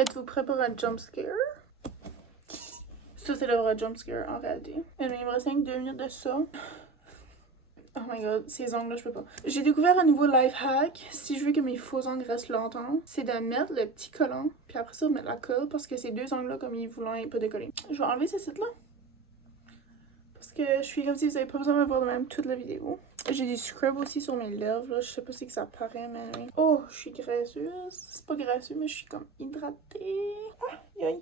Êtes-vous prêt pour un jump scare? Ça, c'est le vrai jump scare en réalité. Il me reste 2 minutes de ça. Oh my god, ces ongles là, je peux pas. J'ai découvert un nouveau life hack. Si je veux que mes faux ongles restent longtemps, c'est de mettre le petit collant, puis après ça, mettre la colle, parce que ces deux ongles là, comme ils voulaient pas décoller. Je vais enlever ces sites là. Parce que je suis comme si vous avez pas besoin de me voir de même toute la vidéo. J'ai du scrub aussi sur mes lèvres, là. Je sais pas si que ça paraît, mais... Oh, je suis graisseuse. C'est pas graisseux, mais je suis comme hydratée. Ah, aïe.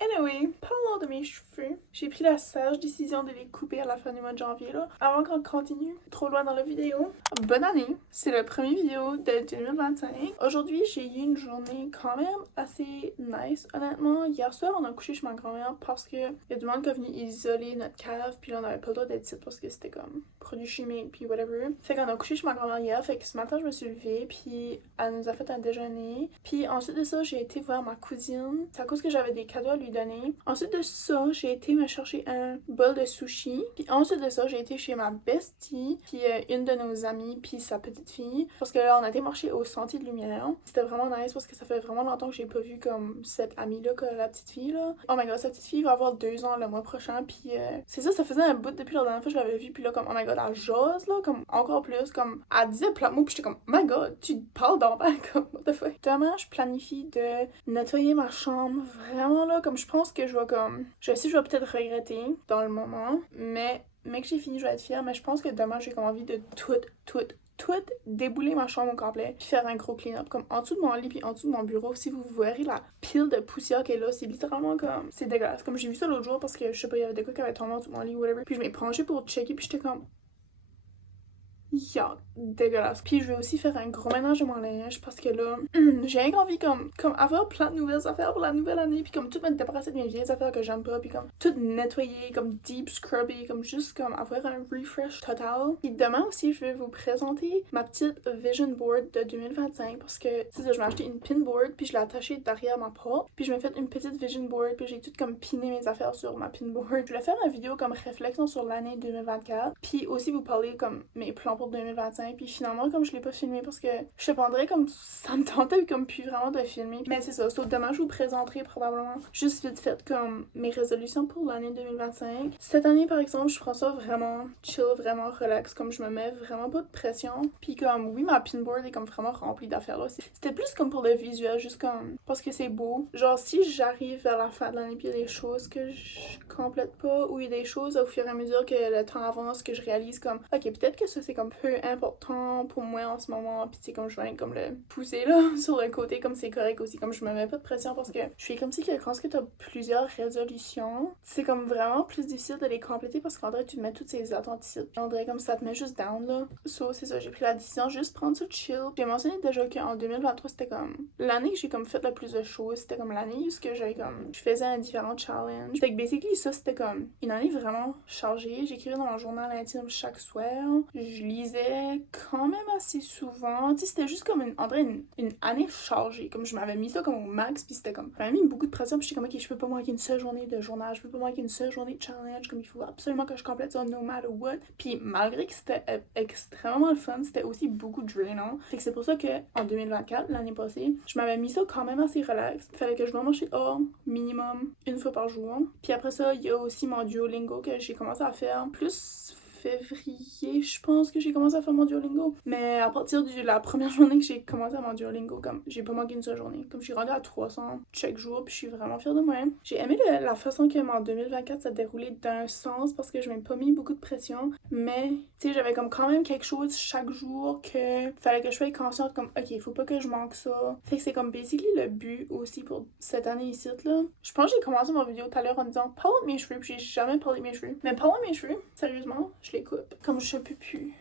Anyway, parlons de mes cheveux. J'ai pris la sage décision de les couper à la fin du mois de janvier, là. Avant qu'on continue trop loin dans la vidéo, bonne année! C'est le premier vidéo de 2025. Aujourd'hui, j'ai eu une journée quand même assez nice, honnêtement. Hier soir, on a couché chez ma grand-mère parce que y a du monde qui est venu isoler notre cave, puis là, on avait pas le droit d'être ici parce que c'était comme produits chimiques, puis whatever. Fait qu'on a couché chez ma grand-mère hier, fait que ce matin, je me suis levée, puis elle nous a fait un déjeuner. Puis ensuite de ça, j'ai été voir ma cousine. C'est à cause que j'avais des cadeaux à lui donner. Ensuite de ça, j'ai été me chercher un bol de sushi. Puis ensuite de ça, j'ai été chez ma bestie, puis une de nos amies, puis sa petite fille. Parce que là, on a été marcher au Sentier de Lumière. C'était vraiment nice parce que ça fait vraiment longtemps que j'ai pas vu comme cette amie-là, que la petite fille là. Oh my god, sa petite fille va avoir 2 ans le mois prochain. Puis c'est ça faisait un bout depuis la dernière fois que je l'avais vue. Puis là, comme oh my god, elle jase là, comme encore plus. Comme elle disait plein de mots, puis j'étais comme oh my god, tu parles d'envers, comme what the fuck. Demain, je planifie de nettoyer ma chambre vraiment là, comme je pense que je vais comme... Je sais, je vais peut-être regretter dans le moment, mais mec, j'ai fini, je vais être fière, mais je pense que demain, j'ai comme envie de tout débouler ma chambre au complet, puis faire un gros clean-up, comme en dessous de mon lit, puis en dessous de mon bureau. Si vous verrez la pile de poussière qu'elle est là, c'est littéralement comme... C'est dégueulasse. Comme j'ai vu ça l'autre jour, parce que, je sais pas, il y avait des quoi qui avaient tombé en dessous de mon lit ou whatever, puis je m'ai penchée pour checker, puis j'étais comme... dégueulasse. Puis je vais aussi faire un gros ménage de mon linge parce que là, j'ai rien envie comme avoir plein de nouvelles affaires pour la nouvelle année, puis comme tout me débarrasser de mes vieilles affaires que j'aime pas, puis comme tout nettoyer, comme deep scrubber, comme juste comme avoir un refresh total. Puis demain aussi, je vais vous présenter ma petite vision board de 2025 parce que, c'est ça, je m'ai acheté une pin board, puis je l'ai attachée derrière ma porte, puis je m'ai fait une petite vision board, puis j'ai tout comme piné mes affaires sur ma pin board. Je vais faire une vidéo comme réflexion sur l'année 2024, puis aussi vous parler comme mes plans pour 2025, puis finalement comme je l'ai pas filmé parce que je te prendrais comme ça me tentait comme plus vraiment de filmer, mais c'est ça, demain je vous présenterai probablement juste vite fait comme mes résolutions pour l'année 2025. Cette année par exemple, je prends ça vraiment chill, vraiment relax, comme je me mets vraiment pas de pression, puis comme oui, ma pinboard est comme vraiment remplie d'affaires là, c'était plus comme pour le visuel, juste comme parce que c'est beau, genre si j'arrive vers la fin de l'année puis il y a des choses que je complète pas, ou il y a des choses au fur et à mesure que le temps avance que je réalise comme ok, peut-être que ça c'est comme peu important pour moi en ce moment, puis tu sais, comme je viens comme le pousser là sur le côté, comme c'est correct aussi, comme je me mets pas de pression parce que je suis comme si que quand t'as plusieurs résolutions, c'est comme vraiment plus difficile de les compléter parce qu'en vrai tu te mets toutes ces attentes ici, puis on dirait comme ça te met juste down là. So c'est ça, j'ai pris la décision juste prendre ça chill. J'ai mentionné déjà qu'en 2023 c'était comme l'année que j'ai comme fait le plus de choses, c'était comme l'année où j'avais comme je faisais un différent challenge. Fait que basically ça c'était comme une année vraiment chargée. J'écrivais dans mon journal intime chaque soir, je lisais quand même assez souvent. Tu sais, c'était juste comme une année chargée. Comme je m'avais mis ça comme au max, puis c'était comme... J'avais mis beaucoup de pression, puis j'étais comme, ok, je peux pas manquer une seule journée de journal, je peux pas manquer une seule journée de challenge, comme il faut absolument que je complète ça no matter what. Puis malgré que c'était extrêmement le fun, c'était aussi beaucoup drainant. Fait que c'est pour ça que en 2024, l'année passée, je m'avais mis ça quand même assez relax. Il fallait que je vais manger hors minimum une fois par jour. Puis après ça, il y a aussi mon Duolingo que j'ai commencé à faire plus février, je pense que j'ai commencé à faire mon Duolingo. Mais à partir de la première journée que j'ai commencé à mon Duolingo, comme j'ai pas manqué une seule journée. Comme je suis rendue à 300 chaque jour, puis je suis vraiment fière de moi. J'ai aimé la façon que mon 2024 s'est déroulé d'un sens parce que je m'ai pas mis beaucoup de pression. Mais, tu sais, j'avais comme quand même quelque chose chaque jour que fallait que je sois consciente comme, ok, il faut pas que je manque ça. Fait que c'est comme basically le but aussi pour cette année ici, là. Je pense que j'ai commencé mon vidéo tout à l'heure en disant, parle de mes cheveux, puis j'ai jamais parlé de mes cheveux. Mais parle de mes cheveux, sérieusement, je les coupe. Comme je peux plus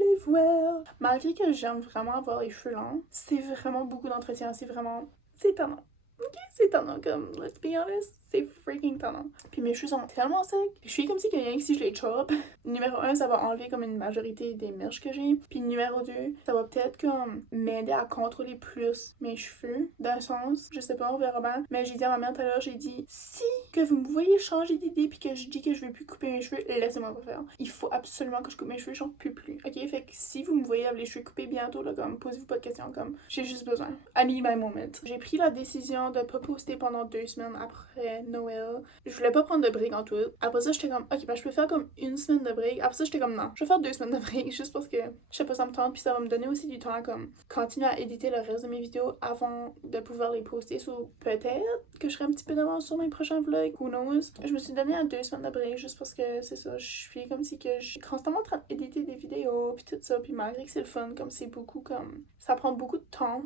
les voir. Malgré que j'aime vraiment avoir les cheveux longs, c'est vraiment beaucoup d'entretien, c'est étonnant. Ok, c'est tannant, comme, let's be honest, c'est freaking tannant. Puis mes cheveux sont tellement secs. Je suis comme si que rien que si je les chop, numéro 1, ça va enlever comme une majorité des mèches que j'ai. Puis numéro 2, ça va peut-être comme m'aider à contrôler plus mes cheveux, d'un sens. Je sais pas, on verra bien. Mais j'ai dit à ma mère tout à l'heure, j'ai dit, si que vous me voyez changer d'idée puis que je dis que je veux plus couper mes cheveux, laissez-moi pas faire. Il faut absolument que je coupe mes cheveux, j'en peux plus. Ok, fait que si vous me voyez avec les cheveux coupés bientôt, là, comme, posez-vous pas de questions, comme, j'ai juste besoin. I need my moment. J'ai pris la décision de pas poster pendant 2 semaines après Noël. Je voulais pas prendre de break en tout. Après ça, j'étais comme, ok, ben je peux faire comme 1 semaine de break. Après ça, j'étais comme, non, je vais faire 2 semaines de break juste parce que, je sais pas, ça me tente. Puis ça va me donner aussi du temps à comme continuer à éditer le reste de mes vidéos avant de pouvoir les poster. Ou peut-être que je serai un petit peu d'avance sur mes prochains vlogs. Who knows? Je me suis donné à 2 semaines de break juste parce que c'est ça. Je suis comme si que je suis constamment en train d'éditer des vidéos. Puis tout ça. Puis malgré que c'est le fun, comme c'est beaucoup comme. Ça prend beaucoup de temps.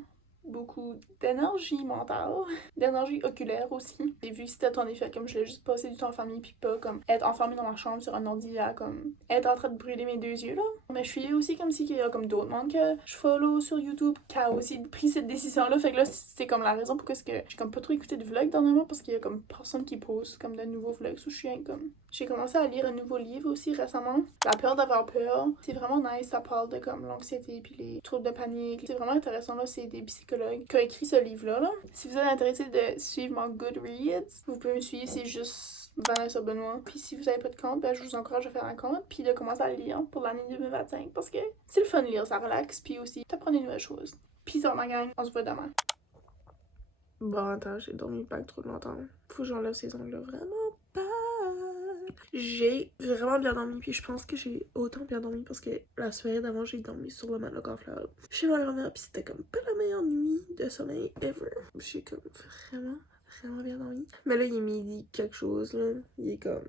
Beaucoup d'énergie mentale, d'énergie oculaire aussi. J'ai vu que c'était ton effet, comme je voulais juste passer du temps en famille puis pas comme être enfermée dans ma chambre sur un ordi à comme être en train de brûler mes 2 yeux là. Mais je suis aussi comme si qu'il y a comme d'autres mondes que je follow sur YouTube qui a aussi pris cette décision là. Fait que là c'est comme la raison pourquoi est-ce que j'ai comme pas trop écouté de vlogs dernièrement parce qu'il y a comme personne qui poste comme de nouveaux vlogs. So, je suis comme j'ai commencé à lire un nouveau livre aussi récemment. La peur d'avoir peur. C'est vraiment nice, ça parle de comme l'anxiété puis les troubles de panique. C'est vraiment intéressant là, c'est des psychologues qui ont écrit ce livre-là. Là. Si vous êtes intéressé de suivre mon Goodreads, vous pouvez me suivre, c'est juste Vanessa Benoît. Puis si vous avez pas de compte, ben je vous encourage à faire un compte puis de commencer à lire pour l'année 2025 parce que c'est le fun de lire, ça relaxe puis aussi t'apprends des nouvelles choses. Puis ça ma gang, on se voit demain. Bon attends, j'ai dormi pas trop longtemps. Faut que j'enlève ces ongles là vraiment pas. J'ai vraiment bien dormi, puis je pense que j'ai autant bien dormi parce que la soirée d'avant, j'ai dormi sur le matelas gonflable chez ma grand-mère, puis c'était comme pas la meilleure nuit de sommeil ever. J'ai comme vraiment bien dormi. Mais là, il est midi quelque chose, là. Il est comme,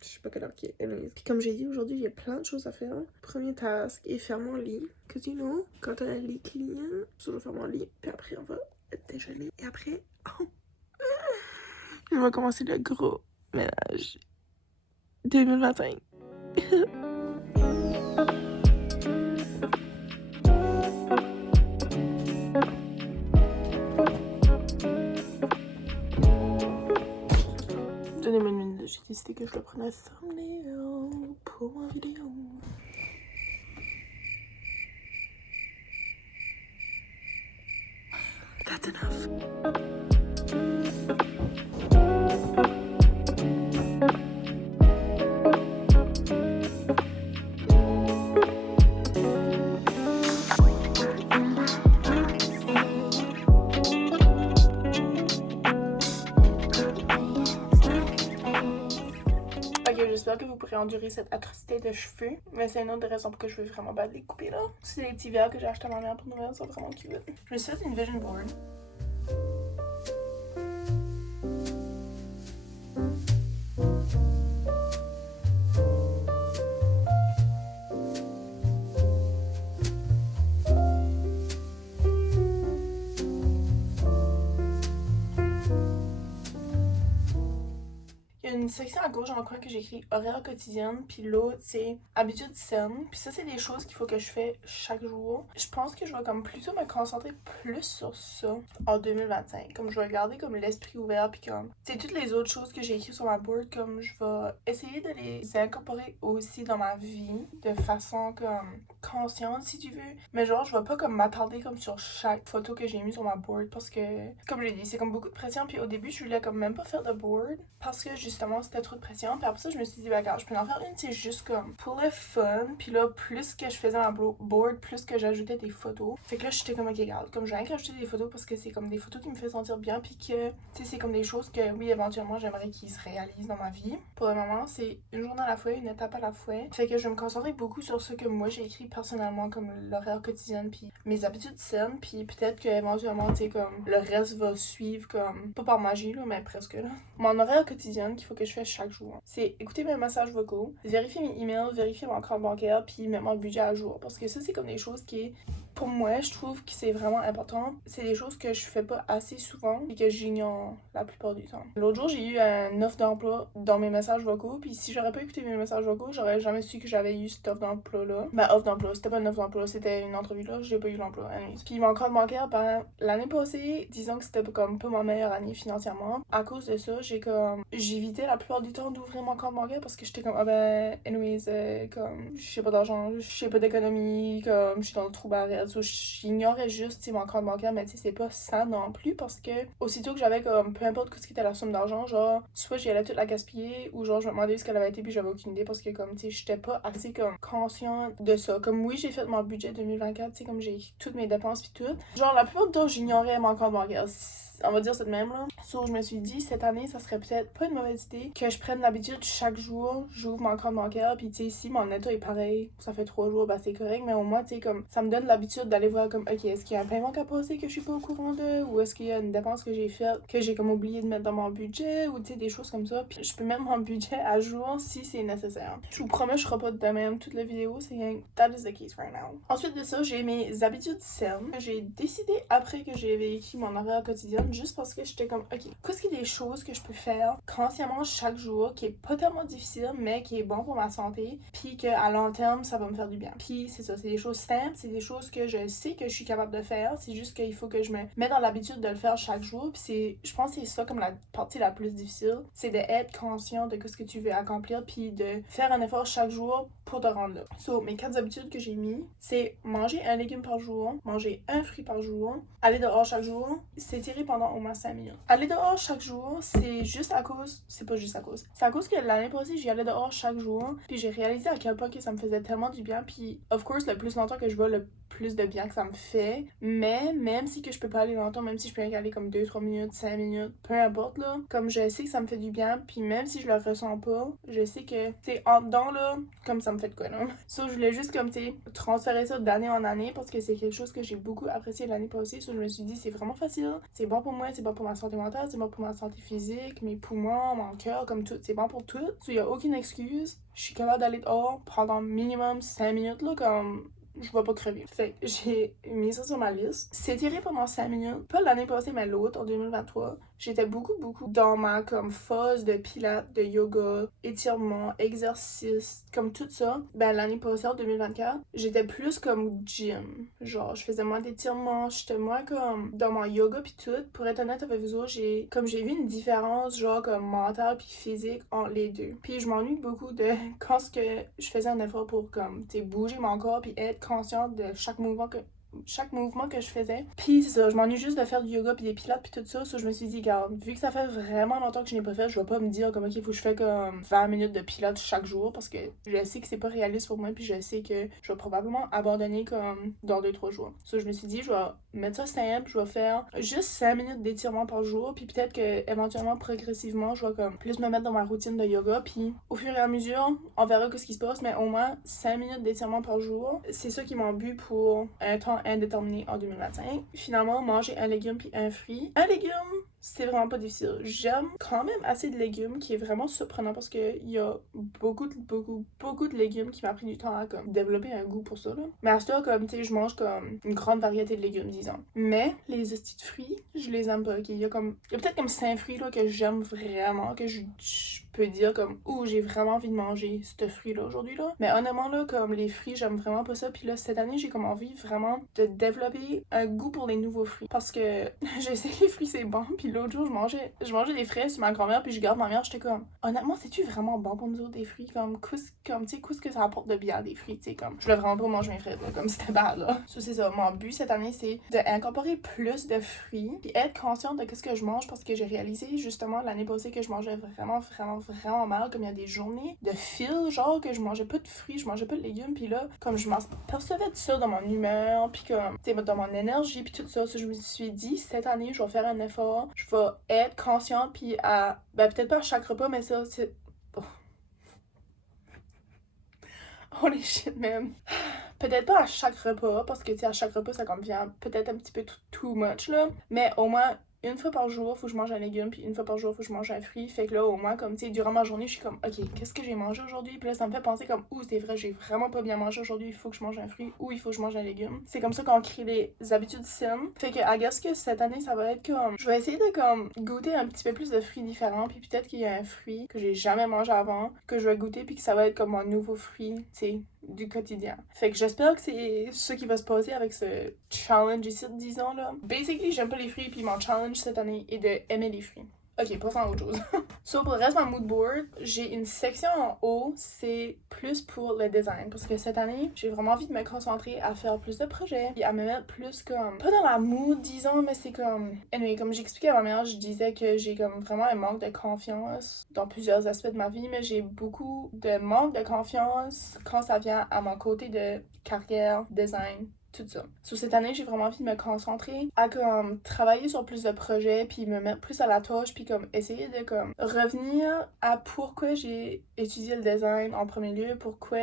je sais pas quelle heure qu'il est. Puis comme j'ai dit, aujourd'hui, il y a plein de choses à faire. Premier task est faire mon lit. Cause you know, quand on a les clients, je vais faire mon lit, puis après, on va déjeuner. Et après, on va commencer le gros ménage 2025. Donnez-moi une minute, j'ai décidé que je le prenais thumbnail pour ma vidéo. That's enough. J'espère que vous pourrez endurer cette atrocité de cheveux. Mais c'est une autre des raisons pour que je veux vraiment pas les couper là. C'est des petits verres que j'ai acheté à ma mère pour Noël, c'est vraiment cute. Je me suis fait une vision board. Une section à gauche, en coin que j'ai écrit horaire quotidienne, puis l'autre c'est habitude saine. Puis ça, c'est des choses qu'il faut que je fais chaque jour. Je pense que je vais comme plutôt me concentrer plus sur ça en 2025. Comme je vais garder comme l'esprit ouvert, puis comme c'est toutes les autres choses que j'ai écrites sur ma board, comme je vais essayer de les incorporer aussi dans ma vie de façon comme consciente si tu veux. Mais genre, je vais pas comme m'attarder comme sur chaque photo que j'ai mis sur ma board parce que, comme je l'ai dit, c'est comme beaucoup de pression. Puis au début, je voulais comme même pas faire de board parce que justement c'était trop de pression. Puis après ça, je me suis dit, bah regarde, je peux en faire une, c'est juste comme pour le fun. Puis là, plus que je faisais ma board, plus que j'ajoutais des photos. Fait que là, j'étais comme, ok, regarde, comme je vais rien rajouter des photos parce que c'est comme des photos qui me font sentir bien. Puis que, tu sais, c'est comme des choses que, oui, éventuellement, j'aimerais qu'ils se réalisent dans ma vie. Pour le moment, c'est une journée à la fois, une étape à la fois. Fait que je vais me concentrer beaucoup sur ce que moi j'ai écrit personnellement, comme l'horaire quotidien, puis mes habitudes saines. Puis peut-être que éventuellement, tu sais, comme le reste va suivre, comme, pas par magie, là, mais presque, là. Mon horaire quotidien qu'il faut que je fasse chaque jour, c'est écouter mes messages vocaux, vérifier mes emails, vérifier mon compte bancaire, puis mettre mon budget à jour. Parce que ça, c'est comme des choses qui pour moi, je trouve que c'est vraiment important. C'est des choses que je fais pas assez souvent et que j'ignore la plupart du temps. L'autre jour, j'ai eu un offre d'emploi dans mes messages vocaux, puis si j'aurais pas écouté mes messages vocaux, j'aurais jamais su que j'avais eu cette offre d'emploi-là. Ben, offre d'emploi, c'était pas une offre d'emploi, c'était une entrevue là, j'ai pas eu l'emploi. Puis mon compte bancaire, ben, l'année passée, disons que c'était comme pas ma meilleure année financièrement. À cause de ça, j'évitais la plupart du temps d'ouvrir mon compte bancaire parce que j'étais comme, ah ben, anyways, comme, j'ai pas d'argent, j'ai pas d'économie, comme, je suis dans le trou barrette. J'ignorais juste, tu sais, mon compte bancaire, mais tu sais, c'est pas ça non plus parce que aussitôt que j'avais comme, peu importe ce qui était la somme d'argent, genre, soit j'y allais toute la gaspiller ou genre, je me demandais où ce qu'elle avait été puis j'avais aucune idée parce que, comme, tu sais, j'étais pas assez, comme, consciente de ça. Comme, oui, j'ai fait mon budget 2024, tu sais, comme, j'ai toutes mes dépenses puis tout. Genre, la plupart du temps, j'ignorais mon compte bancaire. On va dire ça de même, là. So, je me suis dit, cette année, ça serait peut-être pas une mauvaise idée que je prenne l'habitude chaque jour, j'ouvre mon compte bancaire, puis tu sais, si mon état est pareil, ça fait 3 jours, bah c'est correct, mais au moins, tu sais, comme, ça me donne l'habitude d'aller voir, comme, ok, est-ce qu'il y a un paiement qui a passé que je suis pas au courant de, ou est-ce qu'il y a une dépense que j'ai faite que j'ai comme oublié de mettre dans mon budget, ou tu sais, des choses comme ça, puis je peux mettre mon budget à jour si c'est nécessaire. Je vous promets, je ferai pas de même toute la vidéo, c'est that is the case right now. Ensuite de ça, j'ai mes habitudes saines. J'ai décidé, après que j'avais écrit mon horaire quotidien, juste parce que j'étais comme, ok, qu'est-ce qu'il y a des choses que je peux faire consciemment chaque jour qui est pas tellement difficile, mais qui est bon pour ma santé, puis qu'à long terme, ça va me faire du bien. Puis c'est ça, c'est des choses simples, c'est des choses que je sais que je suis capable de faire, c'est juste qu'il faut que je me mette dans l'habitude de le faire chaque jour, puis je pense que c'est ça comme la partie la plus difficile, c'est d'être conscient de ce que tu veux accomplir, puis de faire un effort chaque jour pour te rendre là. So, mes 4 habitudes que j'ai mis, c'est manger un légume par jour, manger un fruit par jour, aller dehors chaque jour, s'étirer pendant au moins 5 minutes. Aller dehors chaque jour, c'est juste à cause, c'est pas juste à cause, c'est à cause que l'année passée, j'y allais dehors chaque jour, puis j'ai réalisé à quel point que ça me faisait tellement du bien, puis of course, le plus longtemps que je vais, le plus de bien que ça me fait, mais même si que je peux pas aller longtemps, même si je peux y aller comme 2-3 minutes, 5 minutes, peu importe là, comme je sais que ça me fait du bien, puis même si je le ressens pas, je sais que, tu sais, en dedans là, comme ça me fait de quoi là. So, je voulais juste comme, tu sais, transférer ça d'année en année parce que c'est quelque chose que j'ai beaucoup apprécié l'année passée, so je me suis dit c'est vraiment facile, c'est bon pour moi, c'est bon pour ma santé mentale, c'est bon pour ma santé physique, mes poumons, mon cœur, comme tout, c'est bon pour tout, so y a aucune excuse, je suis capable d'aller dehors pendant minimum 5 minutes là, comme je vais pas crever. Fait que j'ai mis ça sur ma liste. S'étirer pendant 5 minutes. Pas l'année passée, mais l'autre, en 2023. J'étais beaucoup dans ma comme phase de pilates, de yoga, étirement, exercice, comme tout ça. Ben l'année passée, en 2024, j'étais plus comme gym. Genre, je faisais moins d'étirements, j'étais moins comme dans mon yoga pis tout. Pour être honnête avec vous autres, j'ai vu une différence, genre comme mentale pis physique entre les deux. Puis je m'ennuie beaucoup de quand ce que je faisais un effort pour comme, tu sais, bouger mon corps pis être consciente de chaque mouvement que je faisais. Puis c'est ça, je m'ennuie juste de faire du yoga puis des pilates puis tout ça. So, je me suis dit, regarde, vu que ça fait vraiment longtemps que je n'ai pas fait, je vais pas me dire comme, ok, il faut que je fais comme 20 minutes de pilates chaque jour parce que je sais que c'est pas réaliste pour moi puis je sais que je vais probablement abandonner comme dans 2-3 jours. So, je me suis dit, je vais mettre ça simple, je vais faire juste 5 minutes d'étirement par jour puis peut-être que éventuellement, progressivement, je vais comme plus me mettre dans ma routine de yoga puis au fur et à mesure, on verra ce qui se passe, mais au moins 5 minutes d'étirement par jour, c'est ça qui est mon but pour un temps indéterminé en 2025. Finalement, manger un légume puis un fruit. Un légume, c'est vraiment pas difficile. J'aime quand même assez de légumes, qui est vraiment surprenant parce que il y a beaucoup de légumes qui m'a pris du temps à comme développer un goût pour ça là. Mais à ce temps, comme tu sais, je mange comme une grande variété de légumes, disons. Mais les hosties de fruits, je les aime pas. Il y a peut-être comme 5 fruits là que j'aime vraiment, que je peux dire comme j'ai vraiment envie de manger ce fruit là aujourd'hui là. Mais honnêtement là, comme les fruits, j'aime vraiment pas ça. Puis là, cette année, j'ai comme envie vraiment de développer un goût pour les nouveaux fruits parce que je sais que les fruits c'est bon. Puis l'autre jour, je mangeais des fraises sur ma grand-mère, puis je regarde ma mère, j'étais comme, honnêtement, c'est-tu vraiment bon pour nous autres des fruits? Comme, tu sais, qu'est-ce que ça apporte de bien des fruits, tu sais, comme, je voulais vraiment pas manger mes fraises, là, comme c'était bad, là. Ça, c'est ça. Mon but cette année, c'est d'incorporer plus de fruits, puis être consciente de ce que je mange parce que j'ai réalisé, justement, l'année passée que je mangeais vraiment mal, comme il y a des journées de fil, genre, que je mangeais pas de fruits, je mangeais pas de légumes, puis là, comme je m'apercevais de ça dans mon humeur, puis comme, tu sais, dans mon énergie, puis tout ça, je me suis dit, cette année, je vais faire un effort, je vais être consciente, puis à, ben peut-être pas à chaque repas, mais ça, c'est... Oh. Holy shit, man. Peut-être pas à chaque repas, parce que, tu sais, à chaque repas, ça comme vient peut-être un petit peu too much, là, mais au moins une fois par jour, faut que je mange un légume, puis une fois par jour, faut que je mange un fruit. Fait que là, au moins, comme, tu sais, durant ma journée, je suis comme, ok, qu'est-ce que j'ai mangé aujourd'hui? Puis là, ça me fait penser comme, ouh, c'est vrai, j'ai vraiment pas bien mangé aujourd'hui, il faut que je mange un fruit, ou il faut que je mange un légume. C'est comme ça qu'on crée des habitudes saines. Fait que, I guess que cette année, ça va être comme, je vais essayer de, comme, goûter un petit peu plus de fruits différents, puis peut-être qu'il y a un fruit que j'ai jamais mangé avant, que je vais goûter, puis que ça va être comme mon nouveau fruit, tu sais, du quotidien. Fait que j'espère que c'est ce qui va se passer avec ce challenge ici, disons là. Basically, j'aime pas les fruits, puis mon challenge cette année est de aimer les fruits. Ok, passons à autre chose. So, pour le reste de ma mood board, j'ai une section en haut, c'est plus pour le design. Parce que cette année, j'ai vraiment envie de me concentrer à faire plus de projets. Et à me mettre plus comme, pas dans la mood, disons, mais c'est comme... Anyway, comme j'expliquais à ma mère, je disais que j'ai comme vraiment un manque de confiance dans plusieurs aspects de ma vie, mais j'ai beaucoup de manque de confiance quand ça vient à mon côté de carrière, design, tout ça. So, cette année, j'ai vraiment envie de me concentrer à comme travailler sur plus de projets, puis me mettre plus à la tâche, puis comme essayer de comme revenir à pourquoi j'ai étudié le design en premier lieu, pourquoi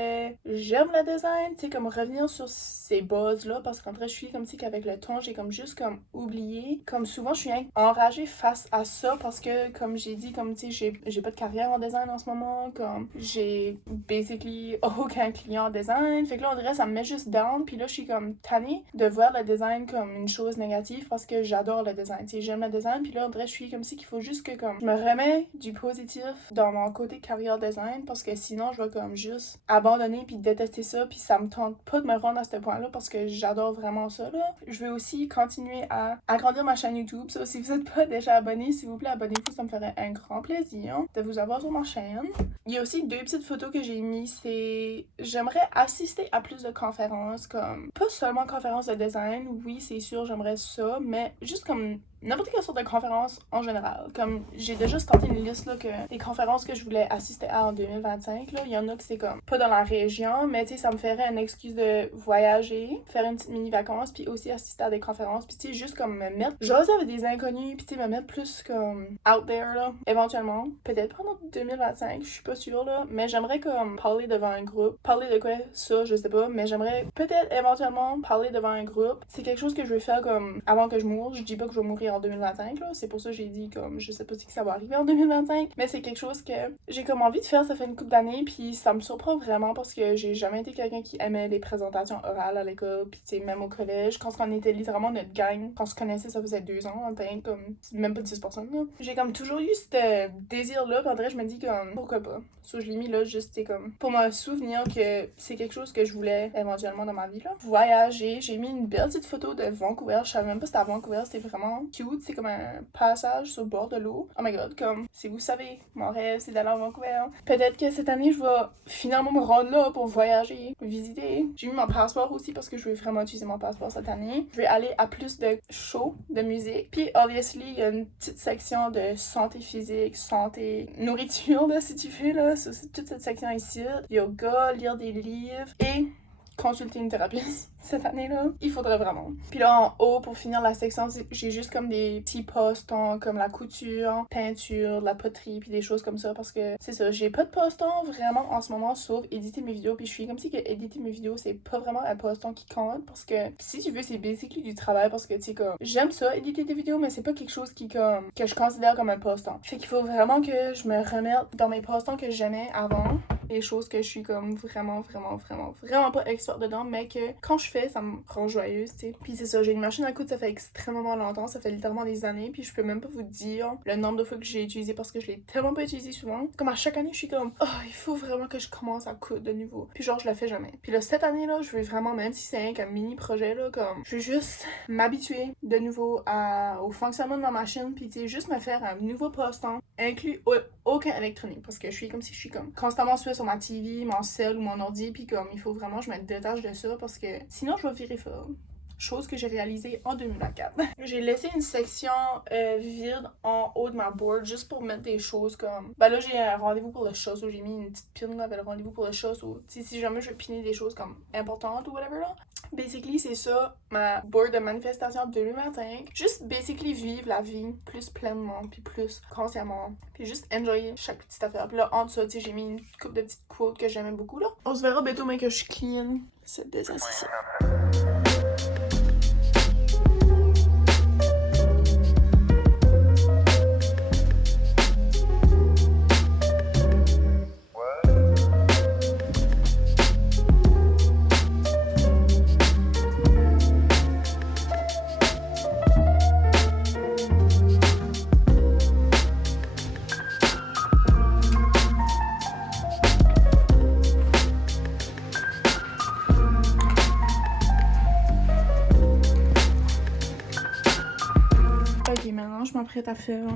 j'aime le design, tu sais, comme revenir sur ces bases-là, parce qu'en vrai, je suis comme si qu'avec le temps, j'ai comme juste comme oublié. Comme souvent, je suis enragée face à ça, parce que comme j'ai dit, comme tu sais, j'ai pas de carrière en design en ce moment, comme j'ai basically aucun client en design, fait que là, on dirait ça me met juste down, puis là, je suis comme tannée de voir le design comme une chose négative parce que j'adore le design, tu sais, j'aime le design, puis là, on dirait je suis comme si qu'il faut juste que comme je me remets du positif dans mon côté carrière design parce que sinon, je vais comme juste abandonner puis détester ça, puis ça me tente pas de me rendre à ce point-là parce que j'adore vraiment ça, là. Je veux aussi continuer à agrandir ma chaîne YouTube, ça, si vous êtes pas déjà abonné, s'il vous plaît, abonnez-vous, ça me ferait un grand plaisir de vous avoir sur ma chaîne. Il y a aussi 2 petites photos que j'ai mis, c'est j'aimerais assister à plus de conférences, comme pas seulement conférences de design, oui c'est sûr j'aimerais ça, mais juste comme n'importe quelle sorte de conférence en général. Comme j'ai déjà starté une liste là que des conférences que je voulais assister à en 2025 là, il y en a que c'est comme pas dans la région, mais tu sais ça me ferait une excuse de voyager, faire une petite mini vacance puis aussi assister à des conférences puis tu sais juste comme me mettre jaser avec des inconnus puis tu sais me mettre plus comme out there là, éventuellement, peut-être pendant 2025, je suis pas sûre là, mais j'aimerais comme parler devant un groupe. Parler de quoi ça, je sais pas, mais j'aimerais peut-être éventuellement parler devant un groupe. C'est quelque chose que je vais faire comme avant que je moure. Je dis pas que je vais mourir en 2025 là, c'est pour ça que j'ai dit comme je sais pas si ça va arriver en 2025, mais c'est quelque chose que j'ai comme envie de faire, ça fait une couple d'années puis ça me surprend vraiment parce que j'ai jamais été quelqu'un qui aimait les présentations orales à l'école, puis tu sais même au collège, quand on était littéralement notre gang, quand on se connaissait ça faisait 2 ans, en fait, comme même pas 10% là. J'ai comme toujours eu ce désir là, puis en vrai je me dis comme pourquoi pas. So, je l'ai mis là juste c'est comme pour me souvenir que c'est quelque chose que je voulais éventuellement dans ma vie là. Voyager, j'ai mis une belle petite photo de Vancouver, je savais même pas c'était à Vancouver, c'était vraiment cute, c'est comme un passage sur le bord de l'eau. Oh my god, comme si vous savez, mon rêve c'est d'aller à Vancouver. Peut-être que cette année je vais finalement me rendre là pour voyager, visiter. J'ai mis mon passeport aussi parce que je veux vraiment utiliser mon passeport cette année. Je vais aller à plus de shows de musique. Puis obviously, il y a une petite section de santé physique, santé nourriture là si tu veux là. C'est toute cette section ici. Yoga, lire des livres et consulter une thérapeute cette année-là. Il faudrait vraiment. Puis là, en haut, pour finir la section, j'ai juste comme des petits post-ons comme la couture, peinture, la poterie, puis des choses comme ça parce que c'est ça, j'ai pas de post-ons vraiment en ce moment sauf éditer mes vidéos. Puis je suis comme si que éditer mes vidéos, c'est pas vraiment un post-on qui compte parce que si tu veux, c'est basically du travail parce que tu sais comme j'aime ça, éditer des vidéos, mais c'est pas quelque chose qui comme que je considère comme un post-on. Fait qu'il faut vraiment que je me remette dans mes post-ons que j'aimais avant. Des choses que je suis comme vraiment pas expert dedans, mais que quand je fais, ça me rend joyeuse, tu sais. Puis c'est ça, j'ai une machine à coudre, ça fait extrêmement longtemps, ça fait littéralement des années, puis je peux même pas vous dire le nombre de fois que j'ai utilisé parce que je l'ai tellement pas utilisé souvent. Comme à chaque année, je suis comme, oh, il faut vraiment que je commence à coudre de nouveau. Puis genre, je le fais jamais. Puis là, cette année-là, je vais vraiment, même si c'est un mini projet, là, comme, je vais juste m'habituer de nouveau au fonctionnement de ma machine, puis tu sais, juste me faire un nouveau post-on, inclus aucun électronique, parce que je suis comme si je suis comme constamment sur ma TV, mon cell ou mon ordi, puis comme il faut vraiment que je me détache de ça parce que sinon je vais virer folle. Chose que j'ai réalisée en 2024. J'ai laissé une section vide en haut de ma board juste pour mettre des choses comme... Ben là, j'ai un rendez-vous pour le chose où j'ai mis une petite pin là avec le rendez-vous pour le chose où si jamais je veux piner des choses comme importantes ou whatever là. Basically, c'est ça, ma board de manifestation 2025. Juste basically vivre la vie plus pleinement, puis plus consciemment, puis juste enjoyer chaque petite affaire. Puis là, en dessous, tu sais, j'ai mis une couple de petites quotes que j'aimais beaucoup là. On se verra bientôt, mais que je clean cette désincision. je m'apprête à faire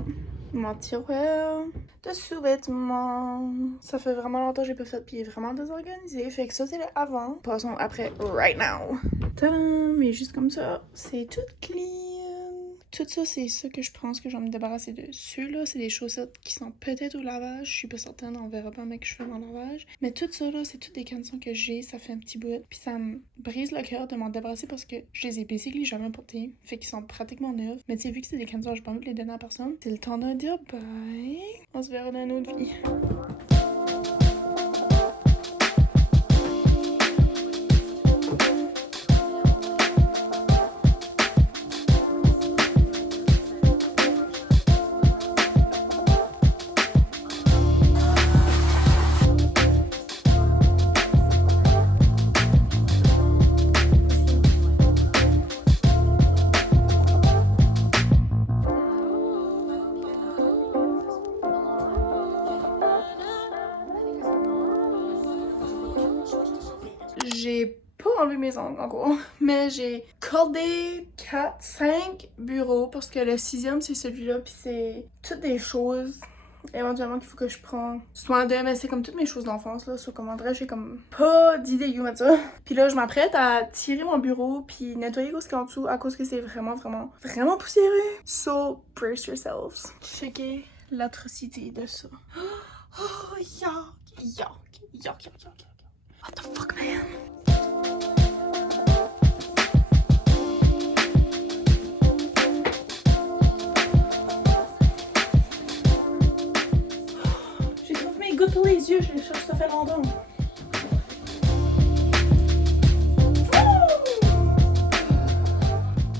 mon tiroir de sous-vêtements. Ça fait vraiment longtemps que j'ai pas fait, puis il est vraiment désorganisé. Fait que ça, c'est le avant. Passons après, right now. Tadam! Mais juste comme ça, c'est tout clean. Tout ça, c'est ça que je pense que je vais me débarrasser de. Ceux-là, c'est des chaussettes qui sont peut-être au lavage. Je suis pas certaine, on verra pas, mais que je fais mon lavage. Mais tout ça, là, c'est toutes des caleçons que j'ai. Ça fait un petit bout. Puis ça me brise le cœur de m'en débarrasser parce que je les ai basically jamais portés. Fait qu'ils sont pratiquement neufs. Mais tu sais, vu que c'est des caleçons, j'ai pas envie de les donner à personne. C'est le temps de dire bye. On se verra dans une autre vie. J'ai pas enlevé mes ongles encore, mais j'ai cordé 4-5 bureaux parce que le 6e c'est celui-là, puis c'est toutes des choses éventuellement qu'il faut que je prends soin d'eux, mais c'est comme toutes mes choses d'enfance là, sur comment dire, j'ai comme pas d'idée où mettre ça. Puis là, je m'apprête à tirer mon bureau puis nettoyer ce qu'il y a en dessous à cause que c'est vraiment poussiéreux. So, brace yourselves. Checkez l'atrocité de ça. Oh, yuck. What the fuck, man? J'ai trouvé mes gouttes pour les yeux, je les cherche, ça fait longtemps.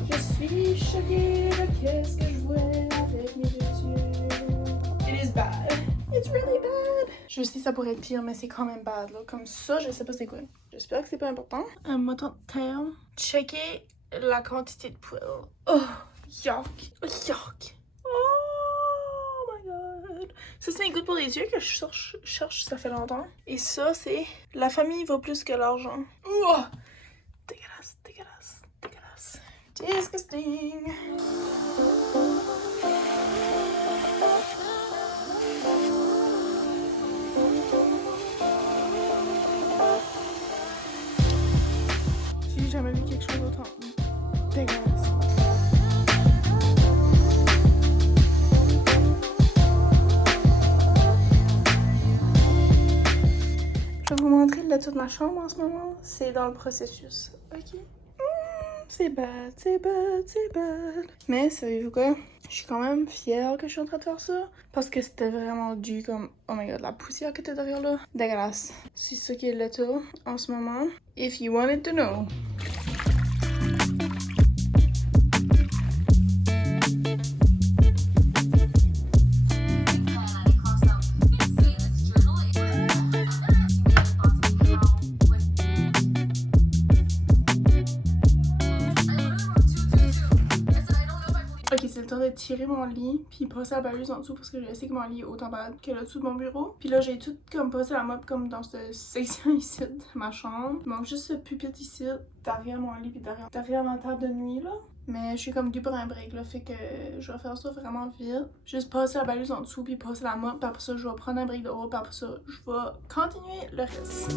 Je suis choquée de qu'est-ce que je vois avec mes deux yeux. It is bad. It's really bad. Je sais ça pourrait être pire, mais c'est quand même bad là. Comme ça, je sais pas c'est quoi. J'espère que c'est pas important. Un moton de terme. Checker la quantité de poils. Oh, yuck. Oh my god. Ça, c'est mes gouttes pour les yeux que je cherche ça fait longtemps. Et ça, c'est la famille vaut plus que l'argent. Oh, dégueulasse. Disgusting. J'ai jamais vu quelque chose d'autant dégueulasse. Je vais vous montrer le tour de ma chambre en ce moment. C'est dans le processus. Ok. C'est bad. Mais savez-vous quoi? Je suis quand même fière que je suis en train de faire ça. Parce que c'était vraiment dû comme... Oh my god, la poussière qui était derrière là. Dégueulasse. C'est ça qui est le tour en ce moment. If you wanted to know. Ok, c'est le temps de tirer mon lit, puis passer la balayeuse en dessous parce que je sais que mon lit est autant bad que le dessous de mon bureau. Puis là, j'ai tout comme passé la mop comme dans cette section ici de ma chambre. Il manque juste ce pupitre ici, derrière mon lit, puis derrière ma table de nuit là. Mais je suis comme due pour un break là, fait que je vais faire ça vraiment vite. Juste passer la balayeuse en dessous, puis passer la mop, puis après ça, je vais prendre un break de haut, puis après ça, je vais continuer le reste.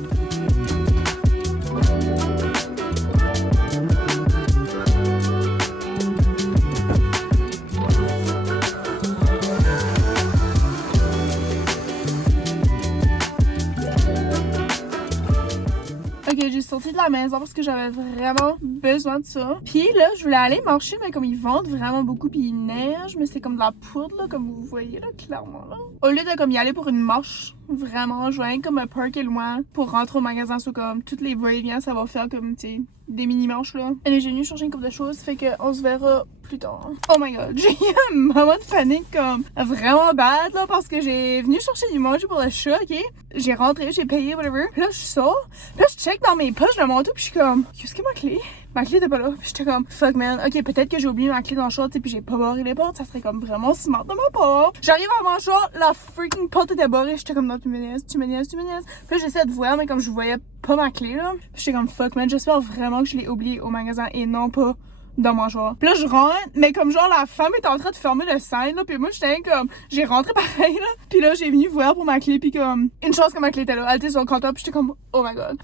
Ok, j'ai sorti de la maison parce que j'avais vraiment besoin de ça. Puis là, je voulais aller marcher, mais comme ils vendent vraiment beaucoup, puis il neige, mais c'est comme de la poudre, là, comme vous voyez, là, clairement, là. Au lieu de comme y aller pour une marche, vraiment, je vais comme un parker loin pour rentrer au magasin, sur comme toutes les va-et-vient, ça va faire comme, tu sais, des mini-manches, là. Et j'ai venu changer une couple de choses, fait qu'on se verra plus tard. Oh my god, j'ai eu un moment de panique comme vraiment bad, là, parce que j'ai venu chercher du manger pour le chat, ok? J'ai rentré, j'ai payé, whatever. Puis là, je sors, puis là, je check dans mes poches de mon tout, puis je suis comme, qu'est-ce que ma clé? Ma clé était pas là. Puis j'étais comme, fuck man, ok, peut-être que j'ai oublié ma clé dans le chat, tu sais, puis j'ai pas barré les portes, ça serait comme vraiment smart de ma part. J'arrive à mon chat, la freaking porte était barrée, j'étais comme, non, tu me niaises. Puis là, j'essaie de voir, mais comme je voyais pas ma clé, là, j'étais comme, fuck man, j'espère vraiment que je l'ai oublié au magasin et non pas dans mon char. Puis là, je rentre, mais comme genre, la femme est en train de fermer le sign, là, puis moi, j'étais comme, j'ai rentré pareil, là. Puis là, j'ai venu voir pour ma clé, puis comme, une chance que ma clé était là, elle était sur le comptoir, puis j'étais comme, oh my god.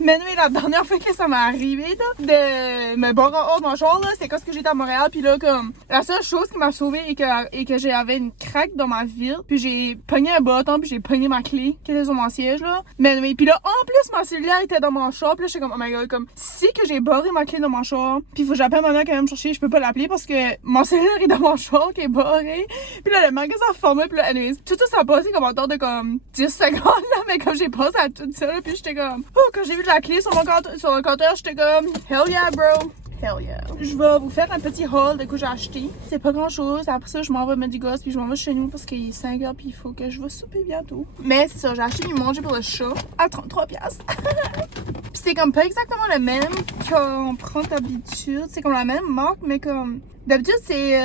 Mais oui, la dernière fois que ça m'est arrivé, là, de me barrer en haut de mon char, là, c'est quand j'étais à Montréal, puis là, comme, la seule chose qui m'a sauvée est que j'avais une craque dans ma vitre, puis j'ai pogné un bâton, puis j'ai pogné ma clé qui était sur mon siège, là. Mais oui, puis là, en plus, ma cellulaire était dans mon char, puis là, j'étais comme, oh my god, comme, si que j'ai barré ma clé dans mon char, puis faut que j'appelle ma mère quand même me chercher, je peux pas l'appeler parce que mon cellulaire est dans mon char qui est barré. Puis là, le magasin a fermé, puis là, anyways, tout ça, ça a passé comme en temps de comme 10 secondes, là, mais comme j'ai passé à tout ça, là, puis j'étais comme, oh, quand j'ai vu la clé sur le compteur, j'étais comme, hell yeah, bro. Hell yeah. Je vais vous faire un petit haul de quoi j'ai acheté. C'est pas grand chose. Après ça, je m'en vais mettre du gosse puis je m'en vais chez nous parce qu'il est 5h puis il faut que je vais souper bientôt. Mais c'est ça, j'ai acheté du manger pour le chat à 33$. Puis c'est comme pas exactement le même qu'on prend d'habitude. C'est comme la même marque, mais comme. D'habitude, c'est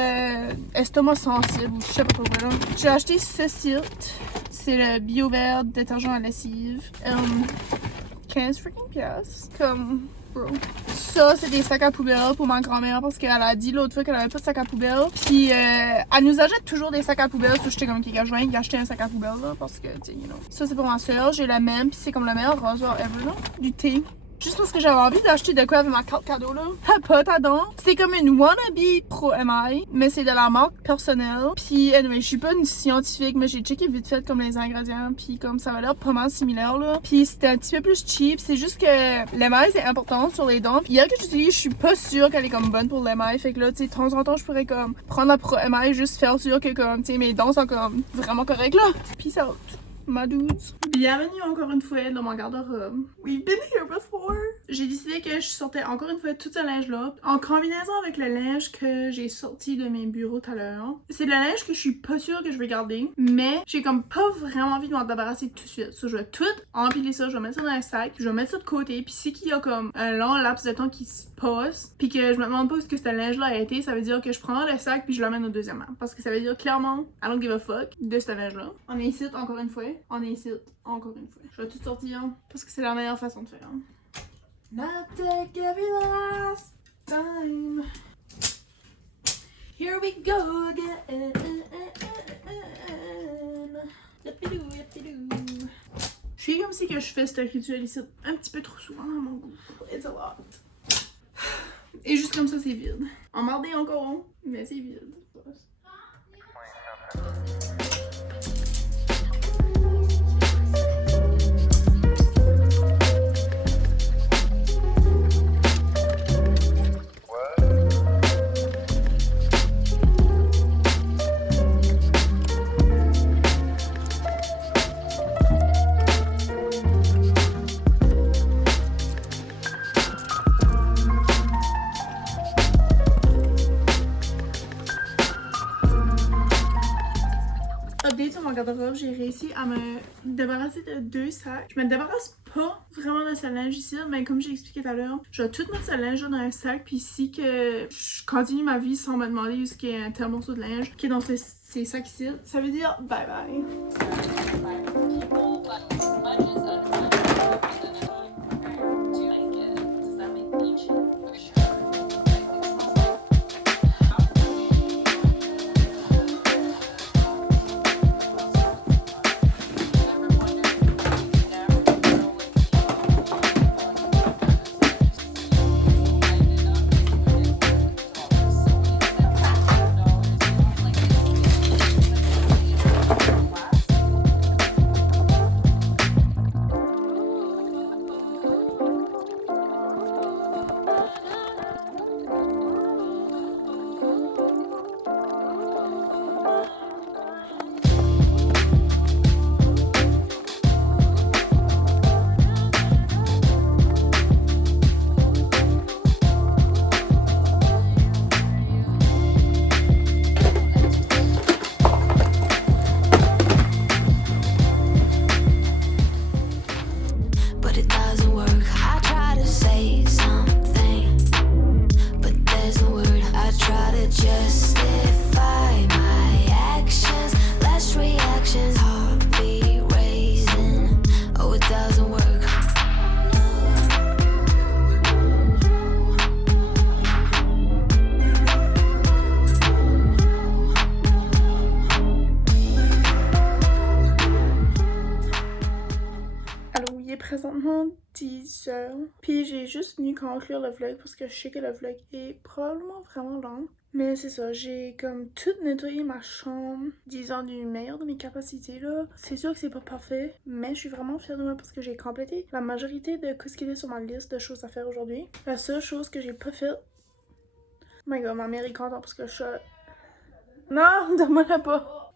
estomac sensible ou je sais pas quoi. J'ai acheté ceci. C'est le Bio Vert détergent à lessive. 15 freaking piastres. Comme. Bro. Ça, c'est des sacs à poubelle pour ma grand-mère parce qu'elle a dit l'autre fois qu'elle avait pas de sac à poubelle. Puis elle nous achète toujours des sacs à poubelle. So j'étais comme, je viens d'acheter un sac à poubelle là parce que, tu sais, you know. Ça, c'est pour ma soeur. J'ai la même. Puis c'est comme le meilleur rasoir ever là. Du thé. Juste parce que j'avais envie d'acheter de quoi avec ma carte cadeau là. Papote à dents. C'est comme une wannabe Pro MI, mais c'est de la marque personnelle. Puis anyway, je suis pas une scientifique, mais j'ai checké vite fait comme les ingrédients. Puis comme ça va l'air pas mal similaire là. Puis c'était un petit peu plus cheap. C'est juste que l'émail c'est important sur les dents. Puis elle que j'utilise, je suis pas sûre qu'elle est comme bonne pour l'émail. Fait que là, tu sais, de temps en temps, je pourrais comme prendre la Pro MI, juste faire sûr que comme, tu sais, mes dents sont comme vraiment correctes là. Peace out. Ma dudes. Bienvenue encore une fois dans mon garde-robe. We've been here before. J'ai décidé que je sortais encore une fois tout ce linge-là en combinaison avec le linge que j'ai sorti de mes bureaux tout à l'heure. C'est le linge que je suis pas sûre que je vais garder, mais j'ai comme pas vraiment envie de m'en débarrasser tout de suite. So, je vais tout empiler ça, je vais mettre ça dans un sac, je vais mettre ça de côté, puis si qu'il y a comme un long laps de temps qui se passe, puis que je me demande pas où ce que ce linge-là a été, ça veut dire que je prends le sac puis je l'amène au deuxième rang. Parce que ça veut dire clairement, I don't give a fuck de ce linge-là. On est ici encore une fois. On est ici encore une fois. Je vais tout sortir parce que c'est la meilleure façon de faire. Not take every last time. Here we go again. Je suis comme si que je fais ce rituel ici un petit peu trop souvent à mon goût. It's a lot. Et juste comme ça, c'est vide. Emmerdé encore, mais c'est vide. Update sur mon garde-robe, j'ai réussi à me débarrasser de 2 sacs. Je me débarrasse pas vraiment de ce linge ici, mais comme j'ai expliqué tout à l'heure, je vais tout mettre ce linge dans un sac, puis si que je continue ma vie sans me demander où est-ce qu'il y a un tel morceau de linge qui est dans ces sacs ici, ça veut dire bye bye. présentement 10h. Puis j'ai juste venu conclure le vlog parce que je sais que le vlog est probablement vraiment long. Mais c'est ça, j'ai comme tout nettoyé ma chambre, disons du meilleur de mes capacités là. C'est sûr que c'est pas parfait, mais je suis vraiment fière de moi parce que j'ai complété la majorité de ce qui était sur ma liste de choses à faire aujourd'hui. La seule chose que j'ai pas faite... Oh my god, ma mère est contente parce que je... Non, donne-moi-la pas!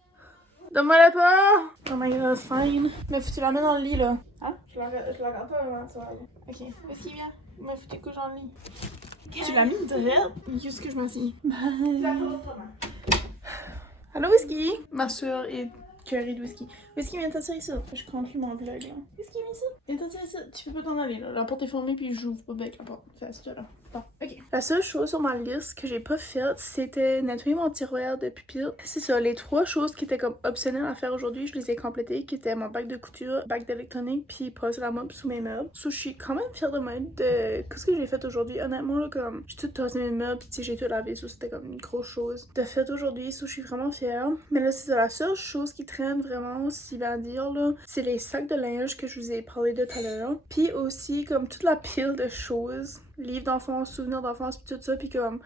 Donne-moi-la pas! Oh my god, fine. Mais faut que tu la mets dans le lit là. Hein? Je la regarde pas avant ça. Ok, où est-ce qu'il vient? Mais faut que tu couches dans le lit. Tu l'as mis direct? Juste que je m'assis. Bye. Allô, Whisky? Ma soeur est curry de whisky. Whisky, viens t'asseoir ici. Je conclue mon vlog là. Whisky, viens ici. Viens t'asseoir ici. Tu peux pas t'en aller là. La porte est fermée puis j'ouvre pas avec la porte. Fais ça là. Bon, ok. La seule chose sur ma liste que j'ai pas faite, c'était nettoyer mon tiroir de pupitre. C'est ça, les 3 choses qui étaient comme optionnelles à faire aujourd'hui, je les ai complétées, qui étaient mon bac de couture, bac d'électronique, puis passer la mop sous mes meubles. So, je suis quand même fière de moi de ce que j'ai fait aujourd'hui. Honnêtement, là, comme, j'ai tout tassé mes meubles, puis tu sais, j'ai tout lavé, so c'était comme une grosse chose de fait aujourd'hui, so je suis vraiment fière. Mais là, c'est ça, la seule chose qui traîne vraiment, si bien dire, là, c'est les sacs de linge que je vous ai parlé de tout à l'heure. Puis aussi, comme toute la pile de choses, livres d'enfance, souvenirs d'enfance, puis tout ça, puis comme...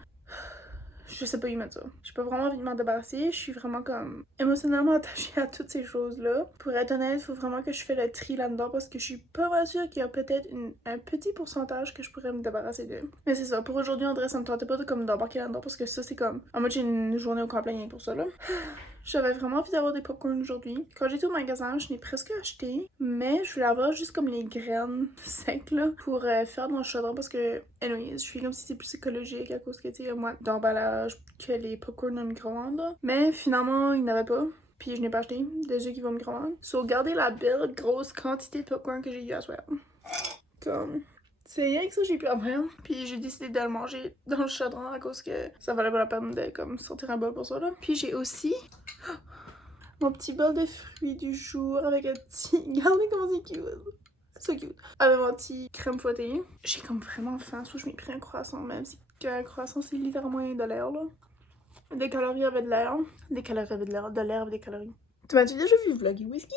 Je sais pas y mettre ça. J'ai pas vraiment envie de m'en débarrasser. Je suis vraiment comme émotionnellement attachée à toutes ces choses-là. Pour être honnête, il faut vraiment que je fasse le tri là-dedans parce que je suis pas mal sûre qu'il y a peut-être un petit pourcentage que je pourrais me débarrasser de. Mais c'est ça. Pour aujourd'hui, André, ça me tentait pas de comme d'embarquer là-dedans parce que ça, c'est comme... En mode, j'ai une journée au complet rien pour ça, là. J'avais vraiment envie d'avoir des popcorn aujourd'hui. Quand j'étais au magasin, je n'ai presque acheté, mais je voulais avoir juste comme les graines secs là pour faire dans le chaudron parce que, anyways, je fais comme si c'était plus écologique à cause que, tu sais, moins d'emballage que les popcorn au micro-ondes. Mais finalement, il n'y en avait pas. Puis je n'ai pas acheté des œufs qui vont au micro-ondes. So, regardez la belle grosse quantité de popcorn que j'ai eu à soir. Comme... C'est rien que ça j'ai pu avoir, puis j'ai décidé de le manger dans le chaudron à cause que ça valait pas la peine de comme sortir un bol pour ça là. Puis j'ai aussi mon petit bol de fruits du jour avec un petit... Regardez comment c'est cute! C'est cute! Avec mon petit crème fouettée. J'ai comme vraiment faim, soit je m'ai pris un croissant, même si un croissant c'est littéralement de l'air là. Des calories avec de l'air. Des calories avec de l'air, de l'air avec des calories. Tu m'as-tu déjà vu vlogger whisky?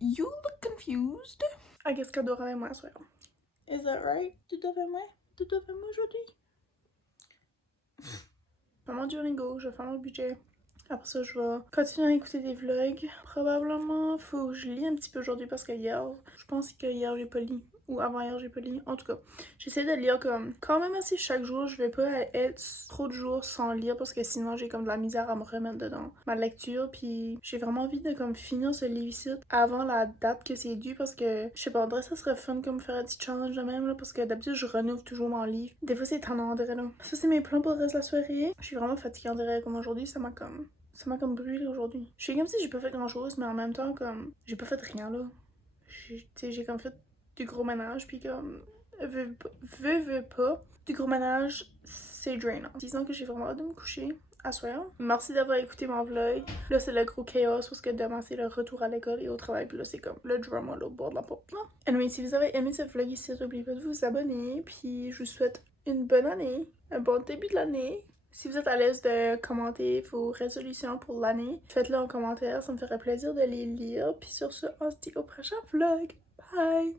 You look confused. I guess qu'elle dort avec moi ce soir. Is that right? Tu dors avec moi? Tu dors avec moi aujourd'hui? Maman Duolingo, je vais faire mon budget. Après ça, je vais continuer à écouter des vlogs. Probablement, faut que je lis un petit peu aujourd'hui parce que hier, je pense que hier j'ai pas lu. Ou avant-hier, j'ai pas lu. En tout cas, j'essaie de lire comme quand même assez chaque jour. Je vais pas être trop de jours sans lire parce que sinon j'ai comme de la misère à me remettre dedans ma lecture. Puis j'ai vraiment envie de comme finir ce livre-ci avant la date que c'est dû parce que je sais pas, André, ça serait fun comme faire un petit challenge de même là parce que d'habitude je renouvelle toujours mon livre. Des fois c'est tannant, André là. Ça c'est mes plans pour le reste de la soirée. Je suis vraiment fatiguée, André, comme aujourd'hui. Ça m'a comme brûlé aujourd'hui. Je suis comme si j'ai pas fait grand chose, mais en même temps comme j'ai pas fait rien là. J'ai comme fait du gros ménage, puis comme veux pas, du gros ménage, c'est drainant. Disons que j'ai vraiment hâte de me coucher à soir. Merci d'avoir écouté mon vlog. Là, c'est le gros chaos parce que demain, c'est le retour à l'école et au travail. Puis là, c'est comme le drama là, au bord de la porte. Là. Anyway, si vous avez aimé ce vlog ici, n'oubliez pas de vous abonner. Puis je vous souhaite une bonne année, un bon début de l'année. Si vous êtes à l'aise de commenter vos résolutions pour l'année, faites-le en commentaire, ça me ferait plaisir de les lire. Puis sur ce, on se dit au prochain vlog. Bye!